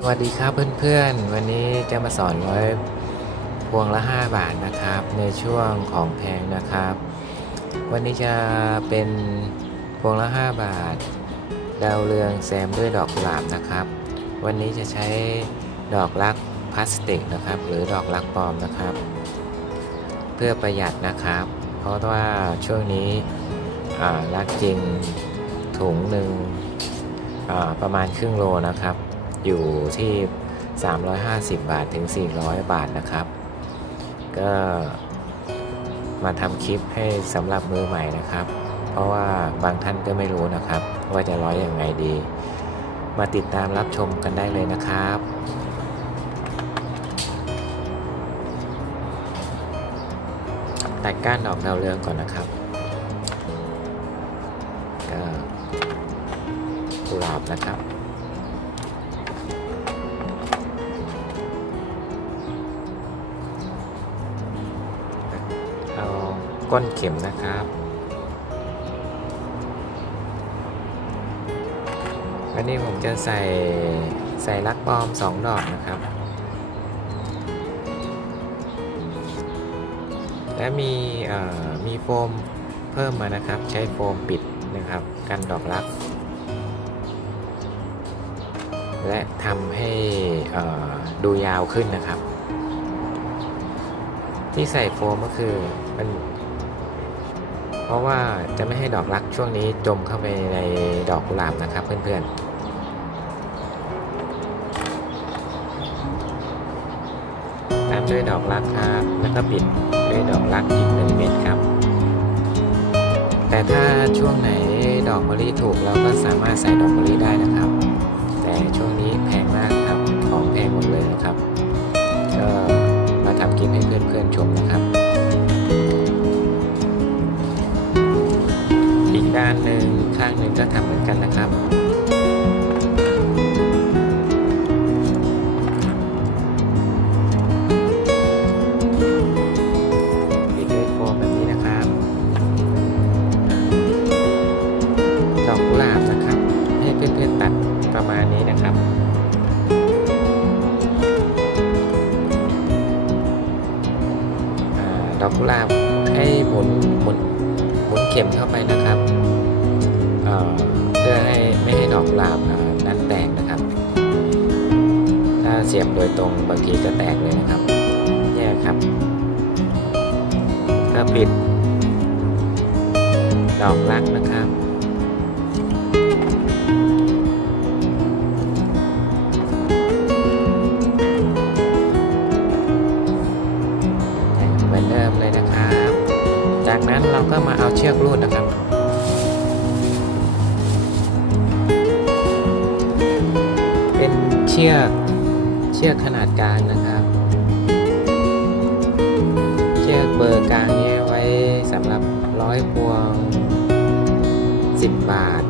สวัสดีครับเพื่อนๆ วันนี้จะมาสอนร้อยพวงละ 5 บาทนะครับ ในช่วงของแพงนะครับ วันนี้จะเป็นพวงละ 5 บาท ดาวเรืองแซมด้วยดอกกุหลาบนะครับ วันนี้จะใช้ดอกรักพลาสติกนะครับ หรือดอกรักปลอมนะครับ เพื่อประหยัดนะครับ เพราะว่าช่วงนี้อ่ารักจริงถุงหนึ่งประมาณครึ่งโลนะครับ อยู่ที่ 350 บาทถึง 400 บาทนะครับ ก็มาทำคลิปให้สำหรับมือใหม่นะครับ เพราะว่าบางท่านก็ไม่รู้นะครับ ว่าจะร้อยอย่างไงดี มาติดตามรับชมกันได้เลยนะครับตัดก้านดอกดาวเรืองก่อนนะครับก็กุหลาบนะครับ ก้นเข็มนะครับ วันนี้ผมจะใส่ใส่ลักบอมสองดอกนะครับ และมีเอ่อมีโฟมเพิ่มมานะครับ ใช้โฟมปิดนะครับ กันดอกรัก และทำให้ดูยาวขึ้นนะครับที่ใส่โฟมก็คือมัน เพราะว่าจะไม่ให้ดอกรักช่วงนี้จมเข้าไปในดอกกุหลาบนะครับเพื่อนๆตามด้วยดอกรักครับ แล้วก็ปิดด้วยดอกรักอีกหนึ่งเม็ดครับ แต่ถ้าช่วงไหนดอกมะลิถูกเราก็สามารถใส่ดอกมะลิได้นะครับ แต่ช่วงนี้แพงมากครับ ของแพงหมดเลยนะครับ ก็มาทำคลิปให้เพื่อนๆชมนะครับานหนึ่งข้างหนึ่งก็ทำเหมือนกันนะครับปิดด้วยโฟมแบบนี้นะครับดอกกุหลาบนะครับ ให้เพื่อนๆตัดประมาณนี้นะครับดอกกุหลาบให้หมุนหมุน เข็มเข้าไปนะครับเอ่อเพื่อให้ไม่ให้ดอกลาบนั้นแตกนะครับ ถ้าเสียบโดยตรงบางทีจะแตกเลยนะครับเนี่ยครับ ถ้าปิด ดอกรักนะครับ ชือกเชือกขนาดกลางนะครับ เชือกเบอร์กลางนี้ไว้สำหรับร้อยพวง 10 บาท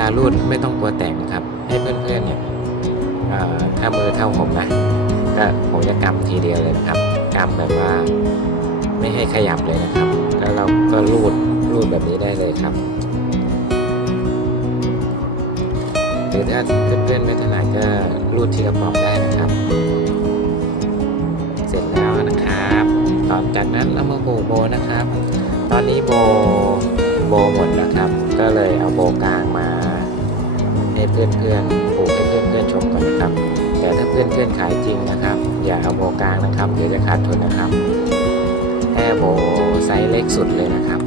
ลารูดไม่ต้องกลัวแตกนะครับ ให้เพื่อนๆเนี่ยอ่าถ้ามือเท่าผมนะก็ผมจะกำทีเดียวเลยนะครับกำแบบว่าไม่ให้ขยับเลยนะครับ แล้วเราก็รูดรูดแบบนี้ได้เลยครับหรือถ้าเพื่อนๆไม่ถนัดก็รูดทีละปอกได้นะครับ เสร็จแล้วนะครับ ต่อจากนั้นเรามาผูโบนะครับ ตอนนี้โบ โบหมดนะครับ ก็เลยเอาโบกลางมาให้เพื่อนๆผูกให้เพื่อนๆชมก่อนนะครับ แต่ถ้าเพื่อนๆขายจริงนะครับ อย่าเอาโบกลางนะครับเดี๋ยวจะขาดทุนนะครับแค่โบไซส์เล็กสุดเลยนะครับ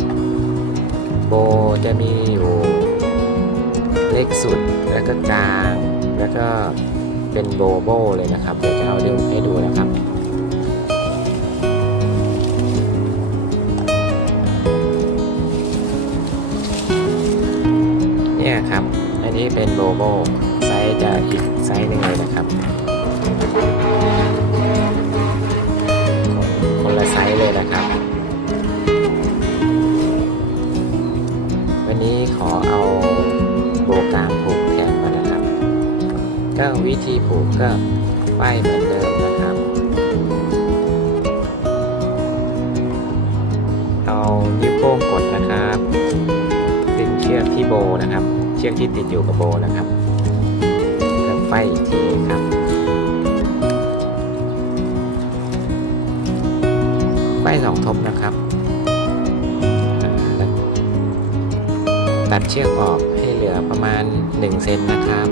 โบจะมีอยู่เล็กสุดแล้วก็กลางแล้วก็เป็นโบโบเลยนะครับเดี๋ยวจะเอาดูให้ดูนะครับ เนี่ยครับ อันนี้เป็นโบโบไซส์จะอีกไซส์หนึงเลยนะครับ คนละไซส์เลยนะครับ วันนี้ขอเอาโบกางผูกแทนมานะครับ ก็วิธีผูกก็ป้ายเหมือนเดิมนะครับ เอานิ้วโป้งกดนะครับ อกที่โบนะครับ เชือกที่ติดอยู่กับโบนะครับก็ไฟอีกทีครับไฟสองทบนะครับ ตัดเชือกออกให้เหลือประมาณ1เซนนะครับ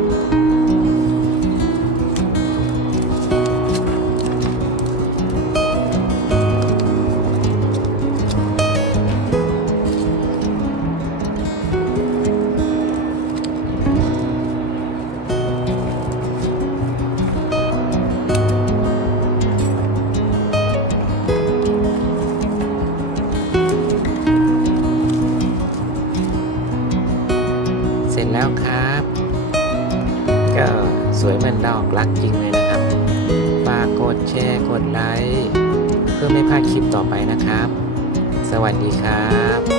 ก็สวยเหมือนดอกรักจริงเลยนะครับ ฝากกดแชร์กดไลค์ เพื่อไม่พลาดคลิปต่อไปนะครับ สวัสดีครับ